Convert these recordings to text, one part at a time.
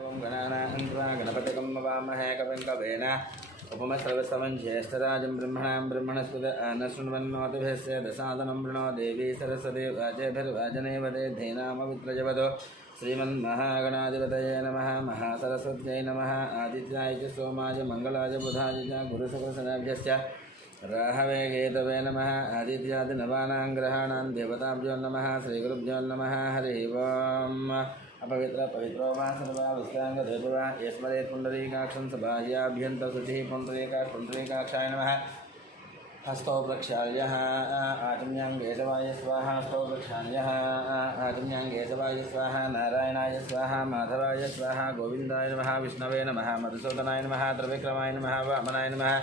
गणपतिकं वामहे कविं कवेन उपमश्रवस्तमं ज्येष्ठराजं ब्रह्मणां ब्रह्मणस्पद नशृण्वन्नोतिभिस्य दशादनं वृणो देवी सरस्वती वाजभिर्वाजनेवदे धीनामवित्रजवदो श्रीमन्महागणाधिपतये नमः महासरस्वत्यै नमः आदित्याय च सोमाय मङ्गलाय बुधाय च गुरुशुक्रशनाभ्यश्च राहवे केतवे नमः आदित्यादिनवानां ग्रहाणां देवताभ्यो नमः श्रीगुरुभ्यो नमः हरिः ओम् अपवित्र पवित्रो वा सर्वा वस्तांगदेवा यस्मदेत् पुण्डरीकाक्षं सबाह्याभ्यन्तशुचिः पुण्डरीकाक्षाय नमः हस्तो प्रक्षाल्यः आचम्याङ्गे शवाय स्वाहा हस्तो प्रक्षाल्यः आचम्याङ्गे शवाय स्वाहा नारायणाय स्वाहा माधवाय स्वाहा गोविन्दाय नमः विष्णवे नमः मधुसूदनाय नमः त्रिविक्रमाय नमः वामनाय नमः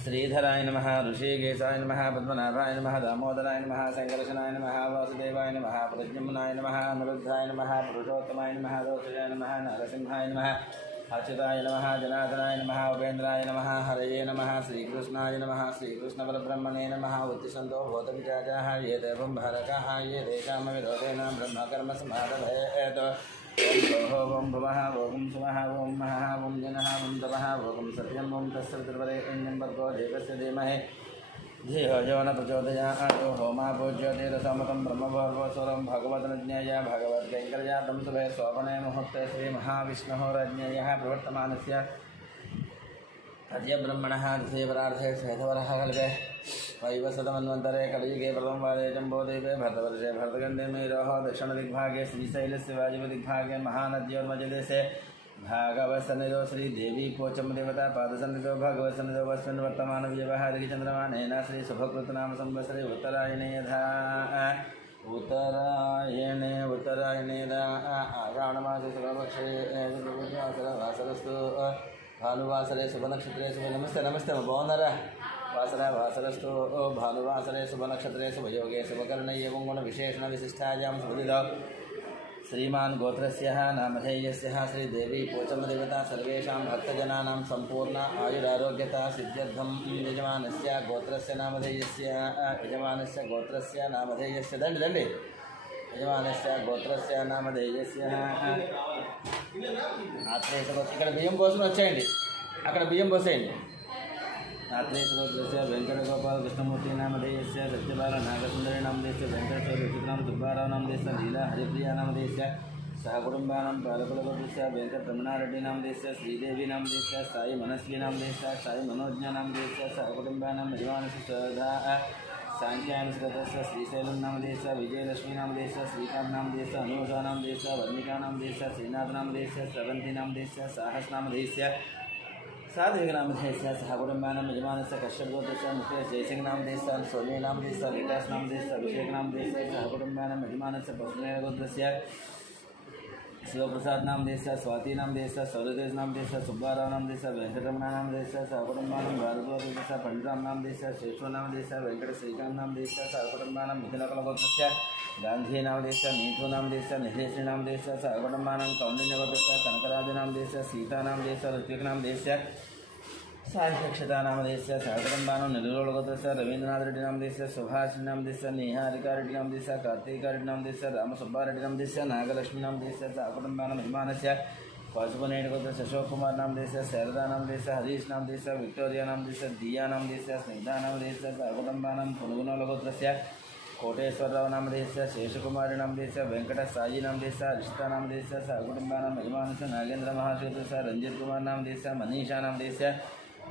श्रीधराय नमः ऋषिकेशाय नमः पद्मनाभाय नमः दामोदराय नमः संकर्षणाय नमः वासुदेवाय नमः प्रद्युम्नाय नमः अनिरुद्धाय नमः पुरुषोत्तमाय नमः दोषाय नमः नरसिंहाय नमः अच्युताय नमः जनार्दनाय नमः उपेन्द्राय नमः हरये नमः श्रीकृष्णाय नमः श्रीकृष्णपरब्रह्मणे नमः उत्तिष्ठन्तो भूतपिशाचाः ये देवं भारकाः ये तेषामविरोधेन ब्रह्मकर्मसमारभेत् ओं भवः ओं सुमः ओं महः ओं जनः ओं तपः ओं सत्यं ओं तस्सवितुर्वरेण्यं भर्गो देवस्य धीमहि धियो यो न प्रचोदयात् होमा पूज्योतिरसमतं ब्रह्मभर्गोस्वरं भगवदनुज्ञेय भगवद्गैङ्कर्यातं शुभे स्वपने मुहूर्ते श्रीमहाविष्णोरज्ञेयः प्रवर्तमानस्य अद्य ब्रह्मणः दिसेवरार्थे श्वेतवरः कल्पे वैवस्वतमन्वन्तरे कलियुगे प्रथमवादे जम्बोद्वीपे भरतवर्षे भरतखण्डे मेरोः दक्षिणदिग्भागे श्रीशैलस्य वायव्यदिग्भागे महानद्योर्मध्यदेशे भागवत्सन्निधौ श्रीदेवी पोचम देवता पादसन्निधौ भगवत्सन्निधौ वस्मिन् वर्तमानव्यवहारिकचन्द्रमानेन श्रीशुभकृतनाम संवत्सरे उत्तरायणे आषाढमासे शुक्लपक्षे वासरस्तु भानुवासरे शुभनक्षत्रे शुभ नमस्ते नमस्ते बाగున్నారా वासरस्तु भानुवासरे शुभनक्षत्रे शुभयोगे शुभकर्णये गुणविशेषण विशिष्टायां शुभदिनौ श्रीमान गोत्रस्य नामधेयस्य श्रीदेवी पोचमदेवता सर्वेषां भक्तजनानां संपूर्ण आयुरारोग्यता सिद्ध्यर्थं यजमानस्य गोत्रस्य नामधेयस्य दण्डि यजमानस्य गोत्रस्य नामधेयस्य ఇక్కడ బియ్యం పోసుకుని వచ్చేయండి అక్కడ బియ్యం పోసేయండి नात्रेश्वरस्य वेंकटगोपाल कृष्णमूर्ति नामधेयस्य सत्यबाल नागसुंदरी नामधेयस्य वेंकटेश्वर ऋषिकराम दुर्बाराव नामधेयस्य लीला हरिप्रिया नामधेयस्य सहकुटुंबानां पालकुलगोत्रस्य वेंकटरमणारेड्डी नामधेयस्य श्रीदेवी नामधेयस्य साई मनस्वी नामधेयस्य साई मनोज्ञा नामधेयस्य सहकुटुंबानां यजमानस्य श्रद्धा सांख्यानुसृतस्य श्रीशैलं नामधेयस्य विजयलक्ष्मी नामधेयस्य श्रीकांत नामधेयस्य अनुषा नामधेयस्य वर्णिका नामधेयस्य श्रीनाथ नामधेयस्य स्रवंती नामधेयस्य साहस नामधेयस्य साधविक नामधेयस्य सहकुटुंबानां यजमानस्य कश्यपगोत्रस्य मुकेश जयसिंह नामधेयस्य सोनी नामधेयस्य विकास नामधेयस्य अभिषेक नामधेयस्य सहकुटुंबानां यजमानस्य पशुमेयगोत्रस्य शिवप्रसाद नामधेयस्य स्वाति नामधेयस्य सौरतेज नामधेयस्य सुब्बाराव नामधेयस्य वेंकटरमणा नामधेयस्य सहकुटुंबानां भारद्वाजस्य पंडितराम नामधेयस्य श्रेष्ठो नामधेयस्य वेंकट श्रीकांत नामधेयस्य सहकुटुंबानां मिथिलकलगोत्रस्य गांधी नामधेयस्य नीतू नामधेयस्य निधेश्री नामधेयस्य सहकुटुंबानां कौंडिन्यगोत्रस्य कनकराज नामधेयस्य सीता नामधेयस्य ऋत्विक नामधेयस्य साहित्यक्षता नामधेयस्य सहकुटुंबानां निलूलगोत्रस्य रवींद्रनाथ रेड्डी नामधेयस्य सुभाष नामधेयस्य नेहारिका रेड्डी नामधेयस्य कार्तिका रेड्डी नामधेयस्य रामसुब्बारेड्डी नामधेयस्य नागलक्ष्मी नामधेयस्य सहकुटुंबानां यजमानस्य पशुपनेटगोत्रस्य अशोक कुमार नामधेयस्य शारदा नामधेयस्य हरीश नामधेयस्य विक्टोरिया नामधेयस्य दिया नामधेयस्य स्निग्धा नामधेयस्य सहकुटुंबानां पुनगुणलगोत्रस्य कोटेश्वरराव नामधेयस्य शेषकुमारी नामधेयस्य वेंकट साई नामधेयस्य हर्षिता नामधेयस्य सहकुटुंबानां यजमानस्य नागेंद्र महाशेतुस्य रंजित कुमार नामधेयस्य मनीषा नामधेयस्य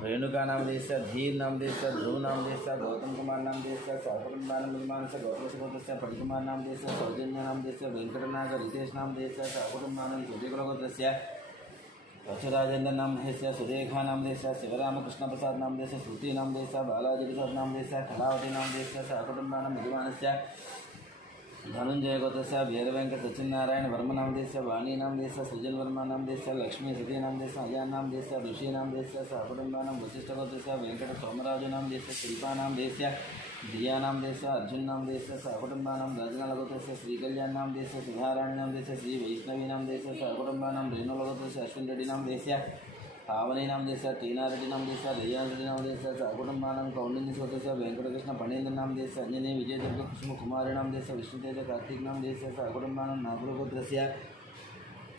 रेणुका नामधेयस्य धीर नामधेयस्य ध्रुव नामधेयस्य गौतम कुमार नामधेयस्य सहकुटुंबानां यजमानस्य गौतमगोत्रस्य फणिकुमार नामधेयस्य सौजन्य नामधेयस्य वेंकटनाग रितेश नामधेयस्य सहकुटुंबानां ज्योतिकुलगोत्रस्य रचराजेंद्र नामधेयस्य सुरेखा नामधेयस्य शिवरामकृष्ण प्रसाद नामधेयस्य श्रुति नामधेयस्य बालाजी प्रसाद नामधेयस्य कलावती नामधेयस्य सहकुटुंबानां यजमानस्य धनुंजय गोत्रस्य वीरवेंकट सचिनारायण वर्मा नामधेयस्य वाणी नामधेयस्य सृजन वर्मा नामधेयस्य लक्ष्मी सती नामधेयस्य अजय नामधेयस्य ऋषि नामधेयस्य सहकुटुंबानां वशिष्ठगोत्रस्य वेंकट सोमराजु नामधेयस्य शिल्पा नामधेयस्य दिया नामधेयस्य अर्जुन नामधेयस्य सहकुटुंबानां राजनालगोत्रस्य श्रीकल्याण नामधेयस्य सुधाराणी नामधेयस्य श्री वैष्णवी नामधेयस्य सहकुटुंबानां रेणुलगोत्रस्य अश्विन रेड्डी नामधेयस्य पावनी नामधेयस्य टीना रेड्डी नामधेयस्य रेयान रेड्डी नामधेयस्य सहकुटुंबानां कौंडिन्यगोत्रस्य वेंकटकृष्ण फणीन्द्र नामधेयस्य अंजनी विजयदुर्ग कुसुम कुमारी नामधेयस्य विष्णुतेज कार्तिक नामधेयस्य सहकुटुंबानां नागुलगोत्रस्य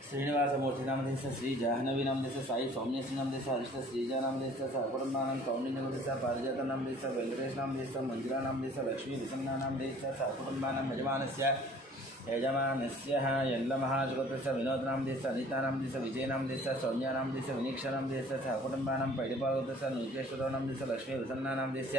श्रीनिवासमूर्तिनामदेश श्री जाह्नवीनामदेश साई सौम्यश्रीनामदेश हरिष्ठ श्रीजानामदेश सहकुटुंबानां कौंडिन्यदेश पारिजातनामदेश वेंकटेशनामदेश मंजुलानामदेश लक्ष्मी विसन्नानामदेश सहकुटुंबानां यजमानस्य यल्लमहाजगतस्य विनोदनामदेश अनितानामदेश विजयनामदेश सौम्यानामदेश विनीक्षानामदेश सहकुटुंबानां पैडिपागोदश नुकेश्वरनामदेश लक्ष्मी विसन्नानामदेश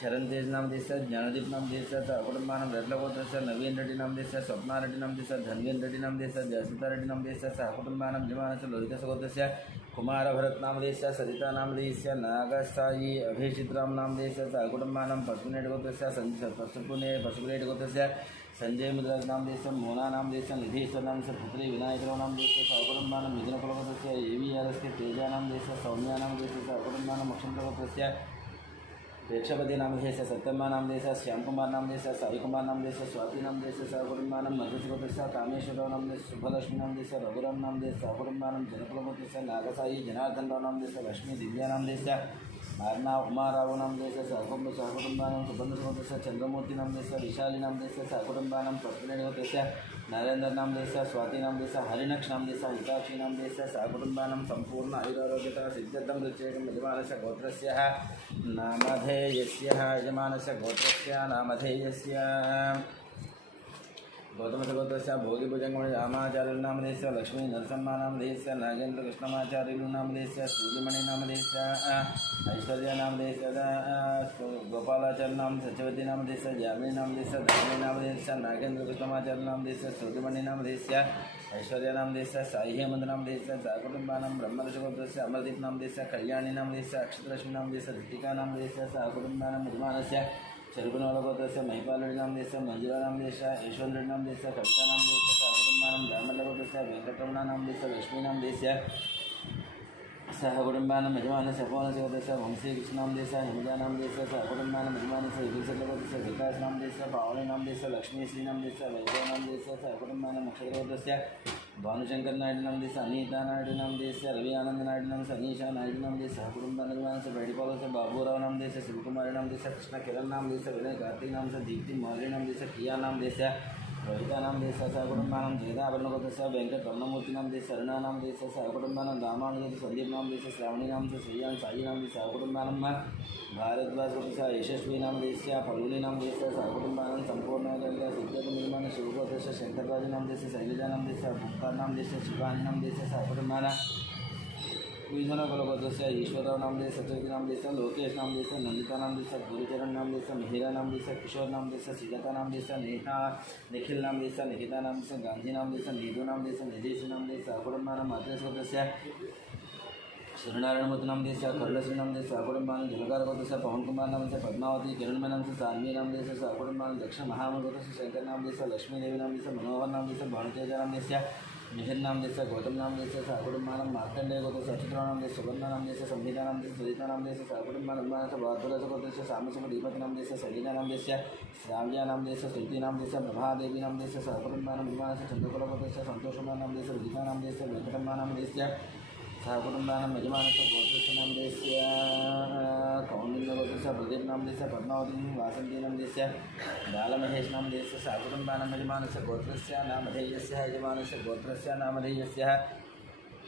चरणतेज नामदेश ज्ञानदीप नामदेश सहकुटुंबानां रेड्लगोत्रस्य नवीन रेड्डी नामदेश स्वप्नारेड्डी नामदेश धन्वीन रेड्डी नामदेश जयसुता रेड्डी नामदेश सहकुटुंबानां यजमानस्य लोहितसगोत्रस्य कुमारभरत नामदेश सरिता नामदेश नागसाई अभिचित्राम नामदेश सहकुटुंबानां पशुपुनेट गोत्रस्य पशुपुनेट गोत्रस्य संजय मुद्राज नामदेश मोना नामदेश निधीश्वर नामदेश पुत्री विनायकराव नामदेश सहकुटुंबानां मिथुनकुलगोत्रस्य एवीआरएसके तेजा नामदेश सौम्या नामदेश सहकुटुंबानां अक्षंतगोत्रस्य प्रेक्षपति नामदेश सत्यम्मा नामदेश श्यामकुमार नामदेश साईकुमार नामदेश स्वाति नामदेश सहकुटुंबानां मधुसुगोत्रस्य कामेश्वरराव नामदेश शुभलक्ष्मी नामदेश रघुराम नामदेश सहकुटुंबानां जनकुलगोत्रस्य नागसाई जनार्दनराव नामदेश लक्ष्मी दिव्या नामदेश आर्ना उमाराव नामदेश सहकुटुंबानां सुबर्णसुगोत्रस्य चंद्रमूर्ति नामदेश विशाली नामदेश सहकुटुंबानां पद्मनेगोत्रस्य नरेंद्र नामदेश स्वाति नामदेश हरिणक्ष नामदेश हिताक्षी नामदेश सहकुटुंबानां संपूर्ण आयुरारोग्यता सिद्ध्यर्थं प्रत्येकं यजमानस्य गोत्रस्य नामधेयस्य यजमानस्य गोत्रस्य नामधेयस्य गौतमसगोत्रस्य भोगिभुजंगमणि रामाचार्युलु नामधेयस्य लक्ष्मी नरसम्मा नामधेयस्य नागेन्द्र कृष्णमाचार्युलु नामधेयस्य सूर्यमणि नामधेयस्य ऐश्वर्या नामधेयस्य गोपालाचार्य नाम सत्यवती नामधेयस्य जामिनी नामधेयस्य धर्मी नामधेयस्य नागेन्द्र कृष्णमाचार्युलु नामधेयस्य सूर्यमणि नामधेयस्य ऐश्वर्या नामधेयस्य साई हेमंत नामधेयस्य सहकुटुंबानां ब्रह्मर्षिगोत्रस्य अमरदीप नामधेयस्य कल्याणी नामधेयस्य अक्षतलक्ष्मी नामधेयस्य ऋतिका नामधेयस्य सहकुटुंबानां यजमानस्य चरुकुनगोत्रस्य महिपालरेड्डी नामधेयस्य मंजुला नामधेयस्य यशवंतरेड्डी नामधेयस्य कविता नामधेयस्य सहकुटुंबानां ब्राह्मणगोत्रस्य वेंकटरमण नामधेयस्य लक्ष्मी नामधेयस्य सहकुटुंबानां यजमानस्य पवनसगोत्रस्य वंशीकृष्ण नामधेयस्य हिमजा नामधेयस्य सहकुटुंबानां यजमानस्य विभूषणगोत्रस्य विकास नामधेयस्य पावनी नामधेयस्य लक्ष्मीश्री नामधेयस्य वैभव नामधेयस्य सहकुटुंबानां नक्षत्रगोत्रस्य भानुशंकर नायडू नामधेयस्य अनीता नायडू नामधेयस्य रवि आनंद नायडू नामधेयस्य अनीशा नायडू नामधेयस्य सहकुटुंबानां यजमानस्य बैडिपालस्य बाबूराव नामधेयस्य शिवकुमारी नामधेयस्य कृष्ण किरण नामधेयस्य विनय कार्तिक नामधेयस्य दीप्ति मौर्य नामधेयस्य प्रिया नामधेयस्य रोहिता नामधेयस्य सहकुटुंबानां जयदाभरणगोत्रस्य वेंकटरमणमूर्ति नामधेयस्य अरुणा नामधेयस्य सहकुटुंबानां रामानुजस्य संदीप नामधेयस्य श्रावणी नामधेयस्य श्रीयान साई नामधेयस्य सहकुटुंबानां भारद्वाज गोत्रस्य यशस्वी नामधेयस्य फल्गुनी नामधेयस्य सहकुटुंबानां संपूर्ण सिद्धतं निर्माण शिवगोत्रस्य शंकरराज नामधेयस्य शैलजा नामधेयस्य भूकार नामधेयस्य शिवानी नामधेयस्य सहकुटुंबानां विधुनकुलगोत्रस्य ईश्वरराव नामधेयस्य सत्यवती नामधेयस्य लोकेश नामधेयस्य नंदिता नामधेयस्य गुरुचरण नामधेयस्य मिहिरा नामधेयस्य किशोर नामधेयस्य श्रीलता नामधेयस्य नेहा निखिल नामधेयस्य निकिता नामधेयस्य गांधी नामधेयस्य नीधू नामधेयस्य निधीश नामधेयस्य सहकुटुंबानां मातृगोत्रस्य सूर्यनारायणमूर्ति नामधेयस्य करुणश्री नामधेयस्य सहकुटुंबानां झलकारगोत्रस्य पवनकुमार नामधेयस्य पद्मावती किरणमय नामधेयस्य सान्वी नामधेयस्य सहकुटुंबानां दक्षिण महामगोत्रस्य शंकर नामधेयस्य लक्ष्मीदेवी नामधेयस्य मनोहर नामधेयस्य भानुतेज नामधेयस्य मिहिर नामधेयस्य गौतम नामधेयस्य सहकुटुंबानां मार्कंडेय गोत्रस्य अच्युतराव नामधेयस्य सुवर्णा नामधेयस्य संहिता नामधेयस्य सुरिता नामधेयस्य सहकुटुंबानां यजमानस्य बहादुरस्य गोत्रस्य सामसुमदीपति नामधेयस्य शैलिजा नामधेयस्य श्राव्या नामधेयस्य स्तुति नामधेयस्य प्रभादेवी नामधेयस्य सहकुटुंबानां यजमानस्य चंद्रकुलगोत्रस्य संतोषकुमार नामधेयस्य रुदिता नामधेयस्य वेंकटम्मा नामधेयस्य सहकुटुंबानां यजमानस्य गोत्रस्य नामधेयस्य कौंडिन्यगोत्रस्य प्रदीप नामधेयस्य पद्मावती वासंती नामधेयस्य बालमहेश नामधेयस्य सहकुटुंबानां यजमानस्य गोत्रस्य नामधेयस्य यजमानस्य गोत्रस्य नामधेयस्य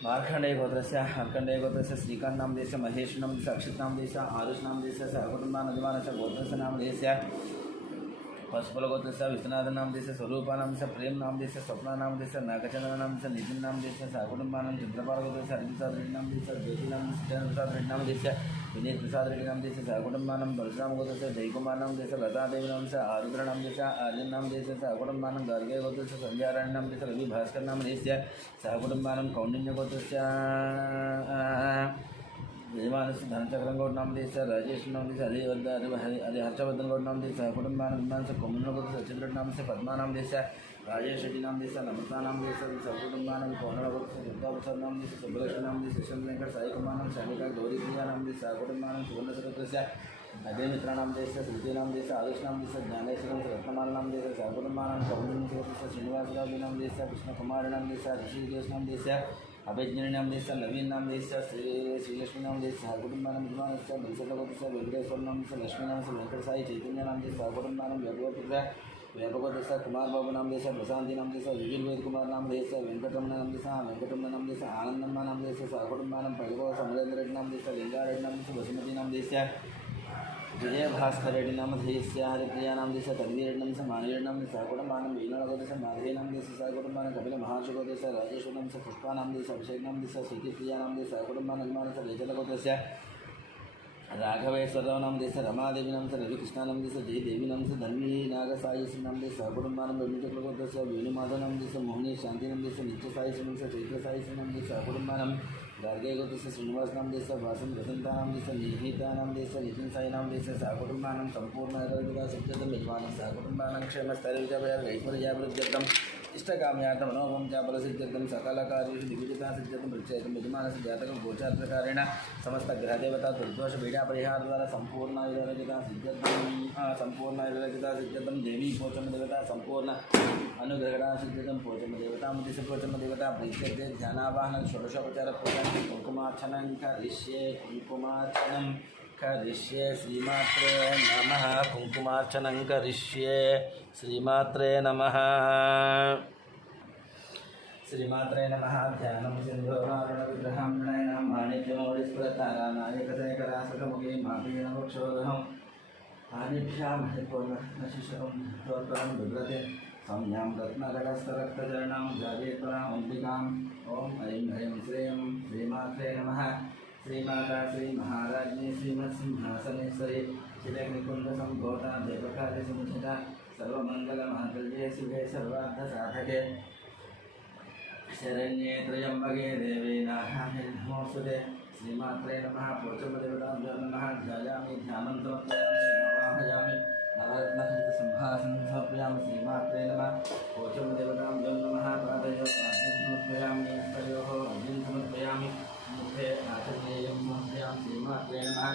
मार्कंडेय गोत्रस्य श्रीकांत नामधेयस्य महेश नामधेयस्य अक्षित नामधेयस्य आरुष नामधेयस्य सहकुटुंबानां यजमानस्य गोत्रस्य नामधेयस्य पशुपलगोत्रस्य विश्वनाथ नामधेयस्य स्वरूपा नामधेयस्य प्रेम नामधेयस्य स्वप्ना नामधेयस्य नागचंद्र नामधेयस्य नितिन नामधेयस्य सहकुटुंबानां चंद्रपालगोत्रस्य हरिप्रसाद रेड्डी नामधेयस्य ज्योति नामधेयस्य चंद्रप्रसाद रेड्डी नामधेयस्य विनीत प्रसाद रेड्डी नामधेयस्य सहकुटुंबानां परशुराम गोत्रस्य जयकुमार नामधेयस्य लतादेवी नामधेयस्य आरुद्र नामधेयस्य आर्यन नामधेयस्य सहकुटुंबानां गार्गे गोत्रस्य संजयारायण नामधेयस्य रवि भास्कर नामधेयस्य सहकुटुंबानां कौंडिन्य गोत्रस्य यजमानस्य धनचक्रगौड नामधेयस्य राजेश नामधेयस्य हरि हर्षवर्धन गौड नामधेयस्य सहकुटुंबानां यजमानस्य कोमलगोत्रस्य सचिन्द्र नामधेयस्य पद्मा नामधेयस्य राजेश रेड्डी नामधेयस्य नम्रता नामधेयस्य सहकुटुंबानां कोमलगोत्रस्य दुर्गाप्रसाद नामधेयस्य सुब्बलक्ष्मी नामधेयस्य यशवंत वेंकट साईकुमारं शालिका गौरीप्रिया नामधेयस्य सहकुटुंबानां सुवर्णसगोत्रस्य अजय मित्र नामधेयस्य श्रुति नामधेयस्य आदर्श नामधेयस्य ज्ञानेश्वरं रत्नमाल नामधेयस्य सहकुटुंबानां कौंडिन्यगोत्रस्य श्रीनिवासराव नामधेयस्य कृष्णकुमार नामधेयस्य ऋषिकेश नामधेयस्य अभिज्ञानी नामधेयस्य नवीन नामधेयस्य श्रीलक्ष्मी नामधेयस्य सहकुटुंबानां यजमानस्य बंसलगोत्रस्य वेंकटेश्वर नामधेयस्य लक्ष्मी नामधेयस्य वेंकट साई चैतन्य नामधेयस्य सहकुटुंबानां भगवतीपुत्र व्यापकोदेश कुमार बाबू नाम देश प्रशांति नाम देश युजुर्वेद कुमार नाम देश वेंकटरमण नाम देश आनंदम्मा नाम देश सहकुटुंबानं पल्गो समरेंद्र रेड्डी नाम देश लिंगारेड्डी नाम देश वसुमती नाम देश विजय भास्कर रेड्डी नाम देश हरिप्रिया नाम देश तन्वी रेड्डी नाम देश मानी रेड्डी नाम देश सहकुटुंबानं वीणा देश माधवी नाम देश सहकुटुंबानं कपिल महाशुको देश राजेश्वर नाम देश पुष्पा नाम देश अभिषेक नाम देश श्रुतिप्रिया नाम देश सहकुटुंबानं रेचलको देश राघवेश्वरराव नाम देश रमादेवी नाम से रविकृष्णा नाम देश जयदेवी नाम से धन्वी नागसाई नाम देश सहकुटुंबानं ब्रह्मचक्रवर्तस्य वेणुमाधव नाम देश मोहिनी शांति नाम देश नित्य साई नाम से चैत्र साई नाम देश सहकुटुंबानं गार्गे गोत्रस्य श्रीनिवास नाम देश वासन वसंता नाम देश निहिता नाम देश नितिन साई नाम देश सहकुटुंबानं संपूर्ण सिद्धतं यजमानं सहकुटुंबानं क्षेमस्थैर्यजयैश्वर्याभिवृद्ध्यर्थम् इष्टकाम्यार्थं मनोभंचाफलसिद्ध्यर्थं सकलकार्येषु दिग्विजयता सिद्ध्यर्थं प्रचयितं यजमानस्य जातकं गोचारप्रकारेण समस्तग्रहदेवता दुर्दोषपीडापरिहारद्वारा सम्पूर्णायुर्वेदता सिद्ध्यर्थं देवी पोचमदेवता सम्पूर्ण अनुग्रहणा सिद्ध्यर्थं पोचमदेवता मुदिस्य पोचमदेवता प्रीत्यर्थे ध्यानावाहनं षोडशोपचारपूजां कुङ्कुमार्चनं करिष्ये श्रीमात्रे नमः कुङ्कुमार्चनं करिष्ये श्रीमात्रे नमः ध्यानं सिन्धूरारुणविग्रहं प्रणयनं माणिक्यमौलिस्फुरतारानायकशेखरासुखमुखे मापीनवक्षोरहम् आदिभ्यां हितोन्नशिशकं तोत्तरं बिभ्रते संज्ञां रत्नगडस्थरक्तचरणां जाजेत्वराम् अम्बिकाम् ॐ ऐं ह्रीं श्रीं श्रीमात्रे नमः श्रीमाता श्री महाराज्ञी श्रीमत्सिंहासनेश्वरी चिरग्निकुण्डसम्भूता देवकार्यसमुचिता सर्वमङ्गलमाङ्गल्ये शिवे सर्वार्थसाधके शरण्ये त्र्यम्बके देवे नारायणे नमोऽस्तुते श्रीमात्रे नमः पोचमदेवताभ्यो नमः ध्यायामि ध्यानं समर्पयामि नवरत्नखचितसिंहासनं समर्पयामि श्रीमात्रे नमः पोचमदेवताभ्यो नमः पादयोः पाद्यं समर्पयामि हस्तयोः अर्घ्यं समर्पयामि मुखे आचर्येयं समर्पयामि श्रीमात्रे नमः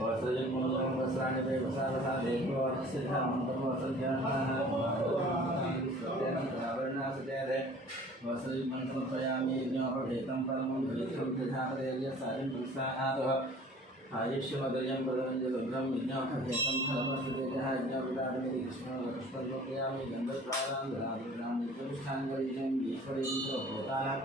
वस्त्रजन्मोदरं वस्त्राणि वै वसावसा देवो वस्त्रजन्मं समर्पयामि यज्ञोपभेतं परमं भवेत्सं दधापदेर्यसायं पुरुषादः आयुष्यमग्र्यं पदवञ्जलुग्रं यज्ञोपभेतं फलमस्तुतेजः यज्ञोपितारमिति कृष्णपुष्पं गन्धद्वारां धराधरां नित्यनिष्ठाङ्गरीजम् ईश्वरीं सर्वभूतानां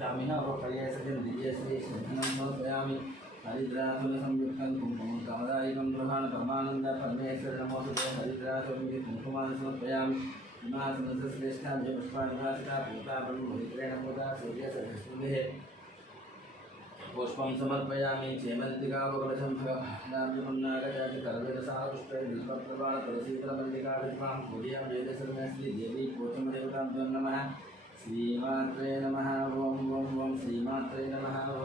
तामिनोपये सत्यं दिव्यश्री सिद्धनं समर्पयामि हरिद्रासुरसंयुक्तं कुङ्कुमं कामदायिकं गृहाण परमानन्द परमेश्वर नमोऽस्तुते हरिद्रासुरमिति कुङ्कुमान् समर्पयामि हिमासनश्रेष्ठाभ्य पुष्पाणिभासिता पूता ब्रह्मपवित्रेण पूता सूर्यसहस्रभिः पुष्पं समर्पयामि चेमन्तिकावकलशं भगवानार्जुननागजातिकरवेदसारपुष्पै बिल्वप्रवाळतुलसीफलमल्लिकाभिष्पां पूजयां वेदसर्वस्त्री देवी पोचमदेवताभ्यो नमः श्रीमात्रे नमः ॐ श्रीमात्रे नमः ॐ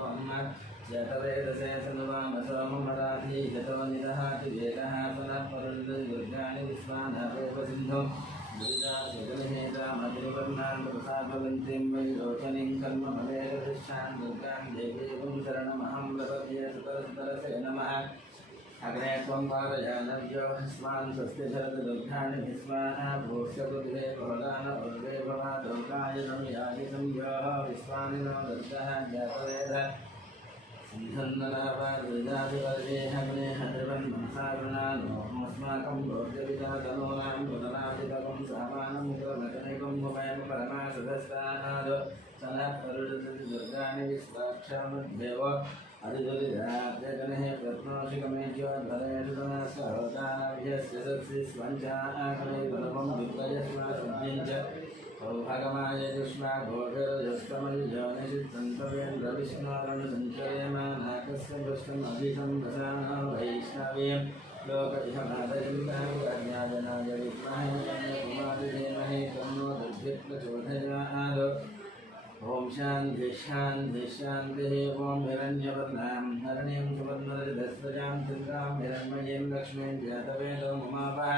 जतवेदसे सनुवामसोमराधि जतवनिदहाति वेदः पुनः परन्दुर्गाणि विश्वानवेव सिन्धुं दुरिदाशगलहेतामतिवर्णान् प्रसादवन्तीं वैरोचनीं कर्ममलेरधिष्ठां दुर्गां देवीं शरणमहं प्रपद्ये सुतरसुतरसे नमः अग्ने त्वं पारयानव्यो हस्मान् स्वस्ति शरदुर्गाणि भीष्माः भूष्यकुद्रे भवदान उर्वे भवा दुर्गाय संयाहि संयोः विश्वानिनो दुर्गः जातवेद सिन्धन्नलापादुर्गादिवर्गे हग्ने हद्रवन्मंसारुणानोऽस्माकं भोग्यविदातनूनां पुनरादिपकं सामानं कृतमकनिकं भुवयं परमासुधस्तानाद सनः परुदुर्गाणि विश्वाक्षामद्देव अधिदुरिदाद्यगणहे प्रत्नोषिकमेज्यो धरेषुतनस्वहोताभ्यस्य सत्सि स्वञ्चाकरे बलवं दुर्गयस्वा सिद्धिञ्च सौभागमाय दुष्मा घोषरजस्तमलिजोनिषिद्धन्तवेन्द्रविष्णोरणसञ्चरेमानाकस्य भ्रष्टम् अभितं प्रसाः वैष्णवीं लोकइहमादयन्ताज्ञाजनाय विद्महे कन्याकुमारिधीमहि तन्नो दुर्भिप्रचोदयात् ॐ शान्ति शान्ति शान्तिः ॐ हिरण्यवर्णां हरणीं सुवर्णरजतस्रजां चन्द्रां हिरण्मयीं लक्ष्मीं जातवेदो ममापः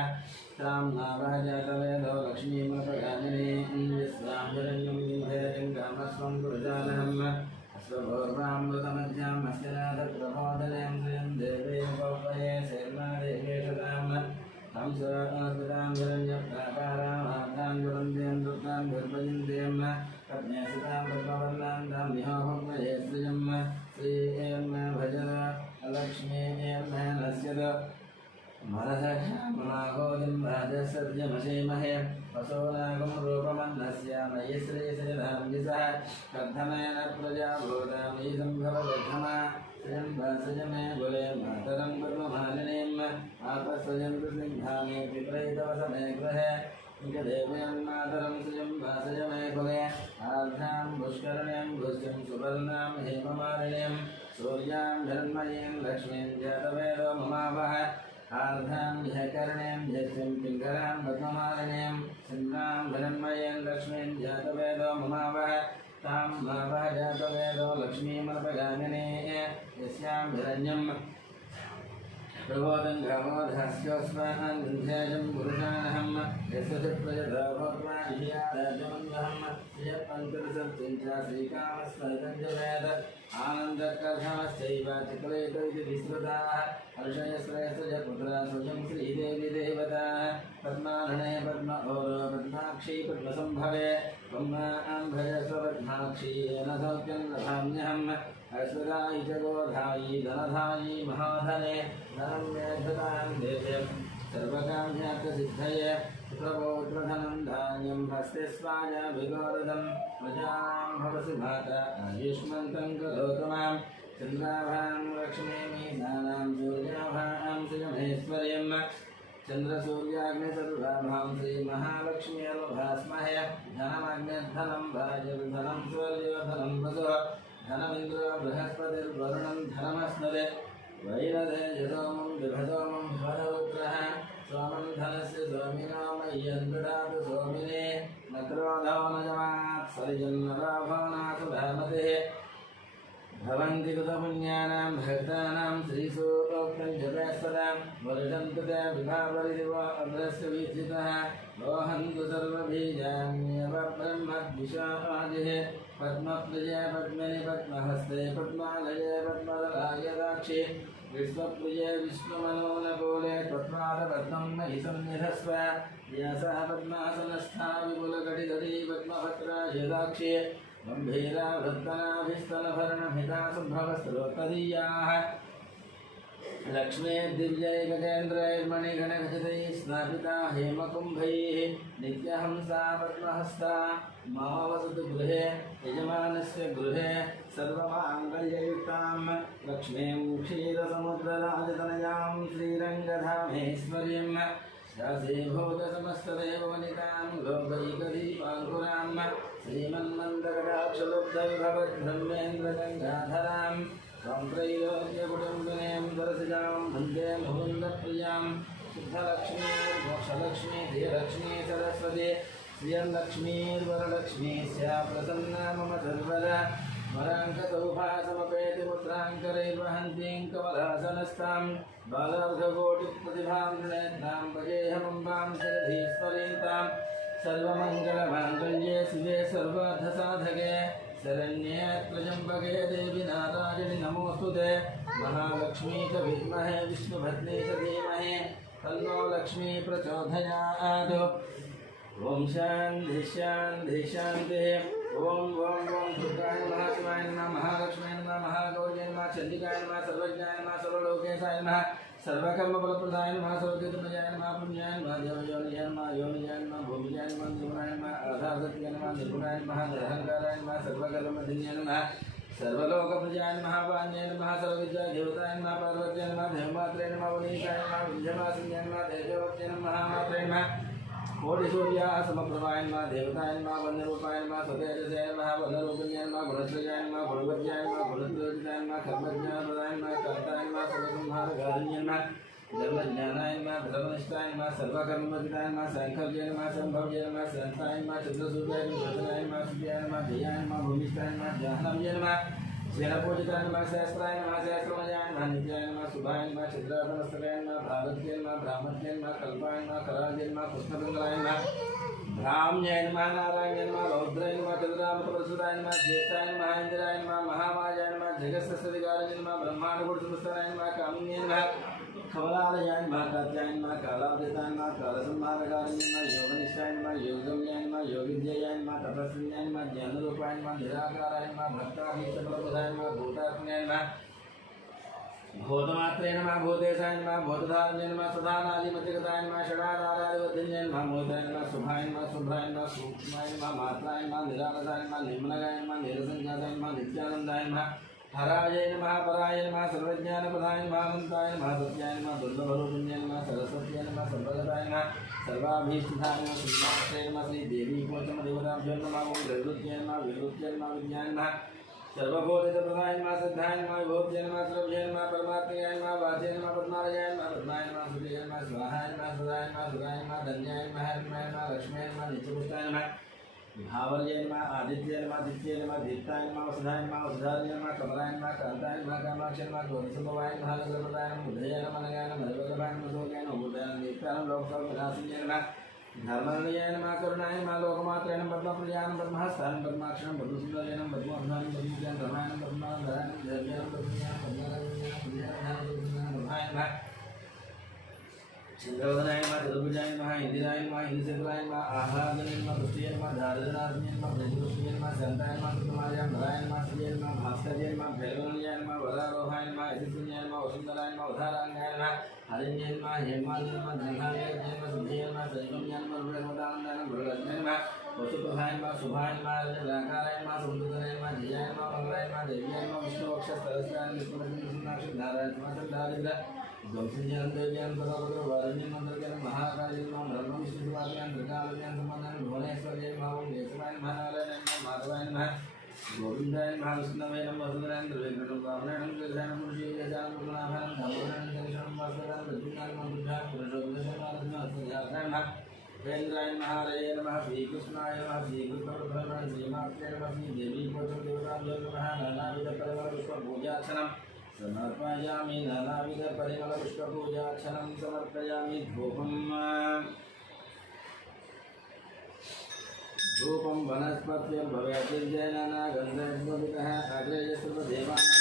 तां नावः जातवेदो लक्ष्मीमपगामिनीं यस्यां हिरण्यं बिम्भेयं कामस्वं पुरुषानहम् अश्वभोर्वामृतमध्याम् अस्य नाथप्रबोधनं श्रियं देवे पौपये शैर्मादेवेशताम् हंसरां हिरण्यप्राकारामाभ्यां ज्वलन्तीं दुर्गां गर्भयन्तीं कन्यासुतां पद्मवर्णां तां निहोमये श्रियं श्रीं भजन लक्ष्मीं नश्यत नागं रूपमन्नस्य मयि श्रीश्रीरामजिसः कर्धमेन प्रजा भूता मयि सम्भववर्धमा सजं मे गुले मातरं कर्ममालिनीम् आपस्वजन्तु सिंहानि विपरीतवसमे गृहे निजदेवयन्मातरं सजं मे कुले आर्द्रां पुष्करणीं भुजं सुवर्णां हेममालिनीं सूर्यां धर्मयीं लक्ष्मीं जातवेदो ममावह आर्द्रां ह्यकर्णीं झष्टिं पिङ्गलां पद्ममालिनीं चन्द्रां धनन्मयीं लक्ष्मीं जातवेदो ममावह तां मावह जातवेदो लक्ष्मीमर्पगामिनी यस्यां हिरण्यं प्रबोधं गामोधस्योस्मान् गन्धेजं पुरुषानहं यस्य च प्रजता भोक्त्वा इहियादाजमन्वहं श्रियपङ्कजसत्यं च श्रीकामस्मृतं च वेद आनन्दकर्षमश्चैव चित्रयित इति विस्तृताः हर्षयश्रेयश्च पुत्रा स्वयं श्रीदेवी देवता पद्माधने पद्मऔरो पद्माक्षी पद्मसम्भवे त्वं भजस्व पद्माक्षी येन सौख्यं लभाम्यहम् ऐश्वर्यायि च गोधायि धनधायि महाधने धनं मेधतां देव्यं सर्वकाम्यार्थसिद्धये पुत्रपौत्रधनं धान्यं हस्ते स्वाजाभिगोरदं प्रजां भवसि माता आयुष्मन्तं करोतु मां चन्द्राभां लक्ष्मीमीनानां सूर्याभां श्रियमहेश्वर्यं चन्द्रसूर्याग्निसर्वाभां श्रीमहालक्ष्म्यर्भास्महे धनमग्निर्धनं भाजर्धनं सूर्योधनं वसुः धनमिन्द्र बृहस्पतिर्वरुणं धनमस्मरे वैरधेजसोमं विभसोमं भवदरुद्रः सोमं धनस्य सोमिनो मह्यं ददातु सोमिने न क्रोधो न जमात् सरिजन्नलाभो नासुधामते भवन्ति कृतपुण्यानां भक्तानां श्रीसूक्तं जपेस्तदां वर्षन्तु ते विभावरिदिवा अग्रस्य वीक्षितः लोहन्तु सर्वबीजान्यव ब्रह्मद्विषादिः पद्मप्रिये पद्मिनि पद्महस्ते पद्मालये पद्मदलायदाक्षि विश्वप्रिये विश्वमनोनकोले त्वत्पादपद्मं मयि सन्निधस्व व्यासः पद्मासनस्था विपुलकटितटी पद्मभद्रायदाक्षि गम्भीरा वृत्तनाभिस्तनभरणहिता शुभ्रवस्त्रोत्तरीयाः लक्ष्मी दिव्यैककेन्द्रैर्मणिगणखचितैः स्नापिता हेमकुम्भैः नित्यहंसा पद्महस्ता मा वसतु गृहे यजमानस्य गृहे सर्वमाङ्गल्ययुक्तां लक्ष्मीं क्षीरसमुद्रराजतनयां श्रीरङ्गधामेश्वर्यं शासीभूतसमस्तदेववनितां लोकैकदीपाङ्कुरां श्रीमन्मन्दकटाक्षलुब्धविभवद्ब्रह्मेन्द्रगङ्गाधरां त्वं त्रैलोक्यकुटुम्बिनीं सरसिजां वन्दे मुकुन्दप्रियां शुद्धलक्ष्मीर्मोक्षलक्ष्मी धीरलक्ष्मी सरस्वती श्रियलक्ष्मीर्वरलक्ष्मी स्या प्रसन्ना मम सर्वदा वराङ्कसौभासमपेति मुद्राङ्करैर्वहन्तीं कमलासनस्तां बालार्घकोटिप्रतिभां त्रिनेत्रां भजेऽहमम्बां जगधीश्वरीं तां सर्वमङ्गलमाङ्गल्ये शिवे सर्वार्थसाधके शरण्ये त्र्यम्बके देवी नारायणि नमोऽस्तुते महालक्ष्मी च विद्महे विष्णुभद्रे च धीमहि तन्नो लक्ष्मी प्रचोदयात् ओम शांति शांति शांति ओम ओम ओम दुर्गाय नमः शिवाय नमः महालक्ष्मी नमः महागौर्यै नमः चंडिकाय नमः सर्वज्ञाय नमः सर्वलोकेशाय नमः सर्वकर्मफलप्रदाय नमः सर्वतीर्थमयाय नमः पुण्याय नमः देवयोनिजाय नमः योनिजाय नमः भूमिजाय नमः निर्गुणाय नमः आधारगत्याय नमः निर्गुणाय नमः निरहंकाराय नमः सर्वकर्मधिन्याय नमः सर्वलोकप्रजाय नमः वाण्याय नमः सर्वविद्याय देवताय नमः पार्वत्याय नमः देवमात्रे नमः वनीताय नमः विंध्यवासिन्याय नमः देवदेवत्याय नमः महामात्रे नमः कोटिसूर्या समप्रभाय नमः देवताय नमः वन्यरूपाय नमः स्वतेजसाय नमः वनरूपिण्याय नमः गुणत्रयाय नमः गुणवत्याय नमः गुणत्रयोजिताय नमः कर्मज्ञानप्रदाय नमः कर्ताय नमः सर्वसंहारकारिण्ये नमः धर्मज्ञानाय नमः धर्मनिष्ठाय नमः सर्वकर्मविदाय नमः सांख्यज्ञाय नमः संभव्याय नमः संस्थाय नमः चंद्रसूर्याय नमः सूर्याय नमः जयाय नमः भूमिष्ठाय नमः जाह्नव्याय नमः सेनापूजिताय नमः सहस्राय नमः सहस्रमयाय नमः नित्याय नमः शुभाय नमः चित्रार्धमस्तकाय नमः भारत्याय नमः ब्राह्मण्याय नमः कल्पाय नमः करालयाय नमः कृष्णपिङ्गलाय नमः ब्राह्मण्याय नमः नारायणाय नमः रौद्राय नमः चंद्रामतप्रसुताय नमः ज्येष्ठाय नमः इंद्राय नमः महामायाय नमः जगत्सस्यधिकाराय नमः ब्रह्माण्डगुणसंस्थानाय नमः कामिन्याय नमः कमलालयाय नमः कात्याय नमः कालावदिताय नमः कालसंहारकाय नमः योगनिष्ठाय नमः योगगम्याय नमः योगिद्याय नमः तपस्विन्याय नमः ज्ञानरूपाय नमः निराकाराय नमः भक्ताभीष्टप्रदाय नमः भूतात्म्याय नमः भूतमात्रे नमः भूतेशाय नमः भूतधारणे नमः सुधानादिमतिगताय नमः षडाधारादिवर्धिन्ये नमः मूर्धाय नमः शुभाय नमः शुभ्राय नमः सूक्ष्माय नमः मात्राय नमः निरालसाय नमः निर्मलाय नमः निरसंज्ञाताय नमः नित्यानन्दाय नमः हराय नमः पराय नमः सर्वज्ञानप्रदाय नमः अनन्ताय नमः सत्याय नमः दुर्लभरूपिण्ये नमः सरस्वत्यै नमः सर्वगताय नमः सर्वाभीष्टदाय नमः श्रीमात्रे नमः श्रीदेवी कोचमदेवताभ्यो नमः ओं प्रवृत्यै नमः विवृत्यै नमः विद्याय नमः सर्वभूतप्रदाय नमः श्रद्धाय नमः विभूत्यै नमः सर्वभ्ये नमः परमात्मने नमः वाचे नमः पद्मालयाय नमः पद्माय नमः सुजय नमः स्वाहाय नमः सदाय नमः सुराय नमः धन्याय नमः हरिमाय नमः लक्ष्म्याय नमः नित्यपुष्टाय नमः भावर्य नमः आदित्य नमः आदित्य नमः दीप्ताय नमः वसुधाय नमः वसुधार्य नमः कमलाय नमः कांताय नमः कामाक्षय नमः गोविंदसंभवाय नमः नगरपताय नमः उदयाय नमः नगाय नमः मधुवल्लभाय नमः सोगाय नमः उदयाय नमः दीप्ताय नमः लोकसौख्यनाशिन्याय नमः धर्मनिलयाय नमः करुणाय नमः लोकमात्राय नमः पद्मप्रियाय नमः पद्महस्ताय नमः पद्माक्षरं पद्मसुन्दराय नमः पद्मवदनाय नमः पद्मज्ञान धर्माय नमः पद्माधराय नमः धैर्याय नमः पद्मज्ञान पद्मनारायणाय नमः चंद्रवदनाय नमः चतुर्भुजाय नमः इंदिराय नमः इंद्रशेखराय नमः आह्लादनाय नमः पुष्टिये नमः दारिद्र्यनाशिन्ये नमः प्रजपुष्टिये नमः शान्ताय नमः सुतमाय नराय नमः श्रिये नमः भास्कर्ये नमः भैरवनाय नमः वरारोहाय नमः यशस्विन्याय नमः वसुन्धराय नमः उदाराय नमः हरिण्ये नमः हेमाय नमः धनाय नमः सिद्धिये नमः सैकम्याय नमः रुद्रमदानंदाय नमः गुरुलक्ष्म्याय नमः वसुप्रभाय नमः शुभाय नमः राकाराय नमः समुद्राय नमः जयाय नमः मंगलाय नमः देव्याय नमः विष्णुवक्षस्थलस्याय विष्णुनाक्षनारायण नमः दारिद्र्य ध्वंसज्ञान देव्यान पदापत्र वारण्यं मंत्रज्ञान महाकाली नमः ब्रह्म विष्णुवाद्यान त्रिकालज्ञान संबंधन भुवनेश्वर्ये नमः ओं देशवाय नमः नारायणाय नमः माधवाय नमः गोविंदाय नमः विष्णवे नमः वसुधराय त्रिवेंकटं वामनायणं जगदानं पुरुषेयजानं पद्मनाभानं दामोदरायणं जगदीशं वासुदेवाय प्रद्युम्नाय मंत्रज्ञान पुरुषोत्तमाय नमः वेन्द्राय नमः हरये नमः श्रीकृष्णाय नमः श्रीकृष्णप्रभुः श्रीमात्रे नमः श्रीदेवी कोचदेवताभ्यो नमः नानाविधपरिमलपुष्पपूजार्चनं समर्पयामि नानाविधपरिमलपुष्पपूजार्चनं समर्पयामि धूपं वनस्पत्यर्भवेतिर्जयनाना गन्धर्वविदः अग्रज सर्वदेवानां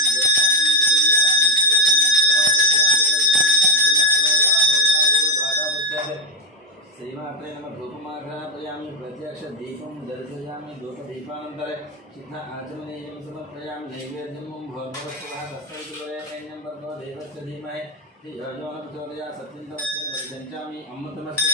श्रीमात्रे नमः धूपमाघ्रापयामि प्रत्यक्ष दीपं दर्शयामि धूपदीपानन्तरे चिह्न आचमनीयं समर्पयामि नैवेद्यं भगवत्सुभः तस्मै भर्गो देवस्य धीमहि धियो यो न प्रचोदयात् सत्यं तमस्य परिगञ्चामि अमृतमस्य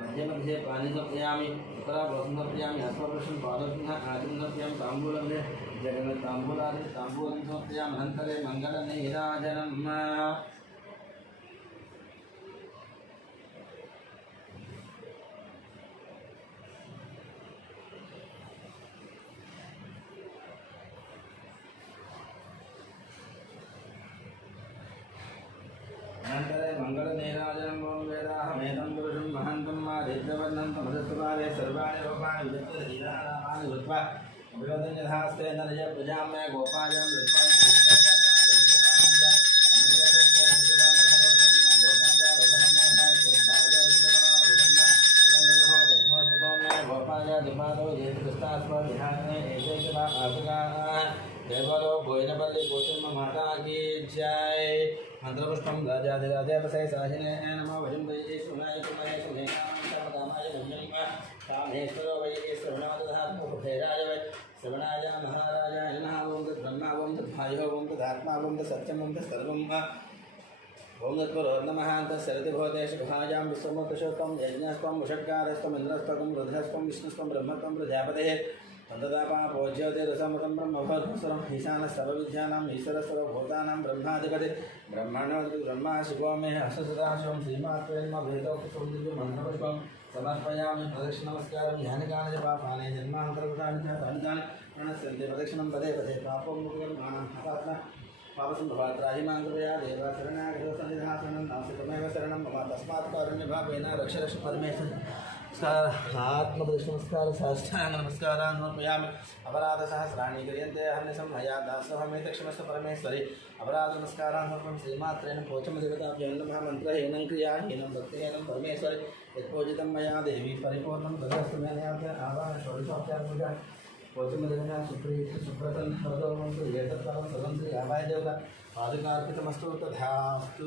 मध्ये मध्ये पानी समर्पयामि उत्तरा वसुं समर्पयामि हस्तप्रक्षं पादोष्णः आचमनं समर्पयामि ताम्बूलग्रे जगन्नाथ ताम्बूलादि ताम्बूलं समर्पयामि अनन्तरे मङ्गलनीराजनम् अनन्तरे मङ्गलनीराजनं ओं वेदाहमेतं पुरुषं महन्तं मादित्यवर्णं तमसत्पादे सर्वाणि रूपाणि विदत्ते हीरानामानि भूत्वा अभिवदन् यथास्ते नरय प्रजां मे गोपायं देवलो बोयनपल्ली कोचम्म माता की जय मंत्रपुष्पं राजाधिराजापसय साहिने नमः वजं वैदेश विनायकमय सुमेकामाय नमः कामेश्वरो वैदेश श्रवणवदधात्मभैराय वै श्रवणाय महाराजाय नमः ओं तद्ब्रह्मा ओं तद्भायो ओं तदात्मा ओं तत्सत्यं ओं तत्सर्वं ओं तत्परोर्नमः तत्सरति भवतेशभाजां विश्वमोक्षोत्तम यज्ञस्त्वं वषट्कारस्त्वम् इन्द्रस्त्वं रुद्रस्त्वं विष्णुस्त्वं ब्रह्मत्वं प्रजापतेः तन्तदापा पूज्यते रसमृतं ब्रह्मभूतस्वरं ईशानस्तवविद्यानां ईश्वरस्वभूतानां ब्रह्माधिपति ब्रह्मणो ब्रह्मा शिवो मे हस्तसदाशिवं श्रीमात्रे नमः वेदोक्तं दिव्यमन्त्रपुष्पं समर्पयामि प्रदक्षिणनमस्कारं ध्यानकानि च पापानि जन्मान्तरकृतानि च तानि प्रणश्यन्ते प्रदक्षिणं पदे पदे पापं मुक्तिर्माणं हतात्मा पापसम्भवात्राहिमां कृपया देवा शरणागतसन्निधासनं नास्ति त्वमेव शरणं मम तस्मात् कारुण्यभावेन रक्ष रक्ष परमेश्वर आत्मप्रदक्षिणमस्कार साष्टांग नमस्कारान् समर्पयामि अपराधसहस्राणि क्रियन्ते अहर्निशं मया दासोऽहमेतत् क्षमस्व परमेश्वरि अपराधनमस्कारान् समर्पयामि श्रीमात्रेण पोचमदेवताभ्यो नमः मन्त्रहीनं क्रियाहीनं भक्तिहीनं परमेश्वरि यत्पूजितं मया देवी परिपूर्णं तदस्तु मे आवाहन षोडशोपचारपूजा पोचमदेवता सुप्रीत सुप्रसन्न भवतु एतत्फलं सर्वं श्री आवाय देवता पादुकार्पितमस्तु तथास्तु।